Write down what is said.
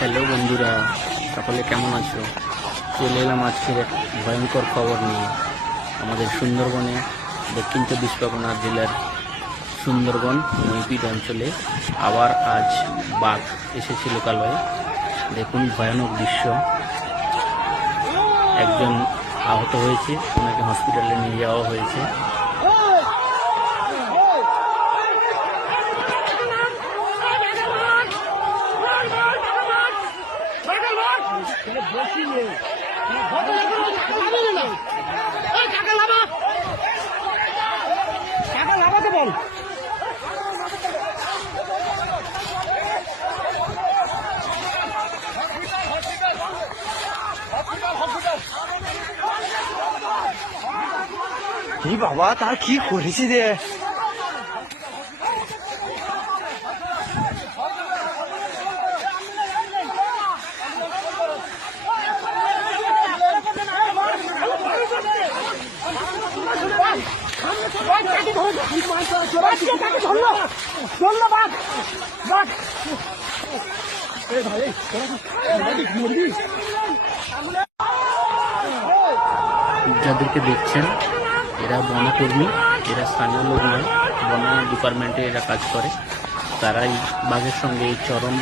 Hello বন্ধুরা, সকলে কেমন আছো? চলে এলাম আজকের এক ভয়ঙ্কর খবর নিয়ে। আমাদের সুন্দরবনে, দক্ষিণ চব্বিশ পরগনা জেলার সুন্দরবন মইপিট অঞ্চলে আবার আজ বাঘ এসেছে লোকালয়ে। দেখুন, ভয়ানক দৃশ্য। একজন আহত হয়েছে, ওনাকে হসপিটালে নিয়ে যাওয়া হয়েছে। বল। কি বাবা তার কি করেছি রে? যাদেরকে দেখছেন, এরা বনকর্মী, এরা স্থানীয় লোক নয়, বন ডিপার্টমেন্টে এরা কাজ করে। তারাই বাঘের সঙ্গে চরম